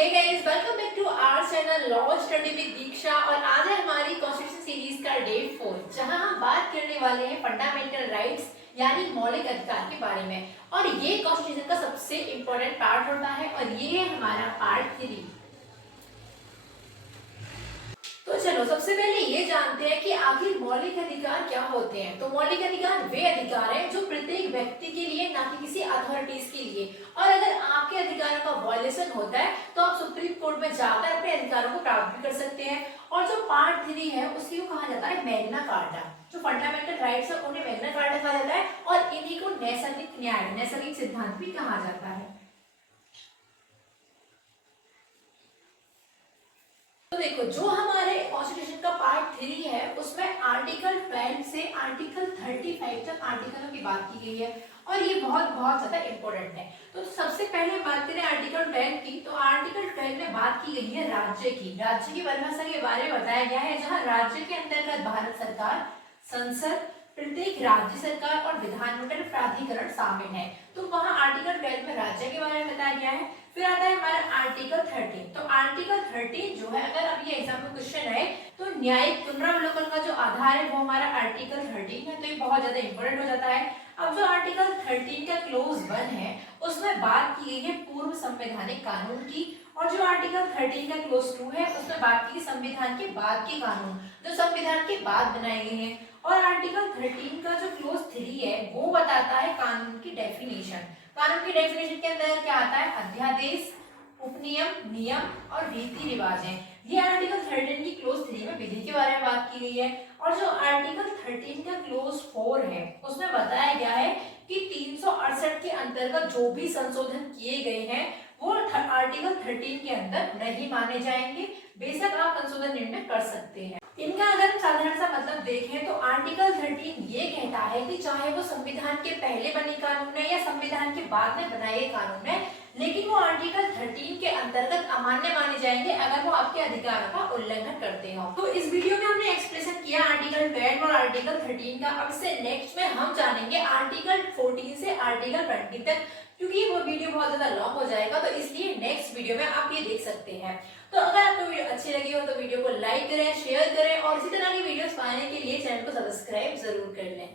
Hey guys, welcome back to our channel law study with Diksha. और आज है हमारी कॉन्स्टिट्यूशन सीरीज का डे 4, जहां हम बात करने वाले हैं फंडामेंटल राइट्स यानी मौलिक अधिकार के बारे में। और ये कॉन्स्टिट्यूशन का सबसे इंपॉर्टेंट पार्ट होता है और ये है हमारा पार्ट 3। तो चलो सबसे पहले ये जानते हैं कि आखिर मौलिक अधिकार क्या होते हैं। तो मौलिक अधिकार वे अधिकार हैं जो प्रत्येक व्यक्ति के लिए, ना कि किसी अथॉरिटीज के लिए। और अगर आपके अधिकारों का वायलेशन होता है तो आप सुप्रीम कोर्ट में जाकर अपने अधिकारों को प्राप्त भी कर सकते हैं। और जो पार्ट 3 है उसी को कहा जाता है मैग्ना कार्टा। जो फंडामेंटल राइट्स है उन्हें मैग्ना कार्टा कहा जाता है और इन्हीं को नैसर्गिक न्याय, नैसर्गिक सिद्धांत भी कहा जाता है। तो देखो, जो हमारे कॉन्स्टिट्यूशन का पार्ट 3 है उसमें आर्टिकल 12 से आर्टिकल 35 तक आर्टिकलों की बात की गई है और ये बहुत ज्यादा इंपॉर्टेंट है। तो सबसे पहले बात करें आर्टिकल 12 की, तो आर्टिकल 12 में बात की गई है राज्य की। राज्य की परिभाषा के बारे में बताया गया है, जहां राज्य के अंतर्गत भारत सरकार, संसद, प्रत्येक राज्य सरकार और विधानमंडल प्राधिकरण शामिल है। तो वहां आर्टिकल 12 में राज्य के बारे में बताया गया है। फिर आता है हमारा आर्टिकल 13। तो आर्टिकल 13 जो है, अगर अब ये एग्जाम में क्वेश्चन है तो न्यायिक पुनरावलोकन का जो आधार है वो हमारा आर्टिकल 13 है। तो ये बहुत ज्यादा इंपॉर्टेंट हो जाता है। अब जो आर्टिकल 13 का क्लोज 1 है उसमें बात की गई है पूर्व संवैधानिक कानून की। और जो आर्टिकल 13 का क्लोज 2 है उसमें बात की गई संविधान के बाद के कानून, जो संविधान के बाद बनाए गए हैं। और आर्टिकल 13 का जो क्लोज 3 है वो बताता है कानून की डेफिनेशन। कानून की डेफिनेशन के अंदर क्या आता है? अध्यादेश, उपनियम, नियम और रीति रिवाज है। ये आर्टिकल 13 की क्लोज 3 में विधि के बारे में बात की गई है। और जो आर्टिकल 13 का क्लोज 4 है उसमें बताया गया है कि 368 के अंतर्गत जो भी संशोधन किए गए हैं वो आर्टिकल 13 के अंदर नहीं माने जाएंगे। बेशक आप संशोधन निर्णय कर सकते हैं। इनका अगर साधारण सा मतलब देखें तो आर्टिकल 13 ये कहता है कि चाहे वो संविधान के पहले बने कानून है या संविधान के बाद में बनाए गए कानून है, लेकिन वो आर्टिकल 13 के अंतर्गत अमान्य माने जाएंगे अगर वो आपके अधिकारों का उल्लंघन करते हो। तो इस वीडियो में हमने एक्सप्लेनेशन किया आर्टिकल 12 और आर्टिकल 13 का। अब से नेक्स्ट में हम जानेंगे आर्टिकल 14 से आर्टिकल 20 तक, क्योंकि वो वीडियो बहुत ज्यादा लॉन्ग हो जाएगा। तो इसलिए नेक्स्ट वीडियो में आप ये देख सकते हैं। तो अगर आपको वीडियो अच्छी लगी हो तो वीडियो को लाइक करें, शेयर करें और इसी तरह की वीडियोस पाने के लिए चैनल को सब्सक्राइब जरूर कर लें।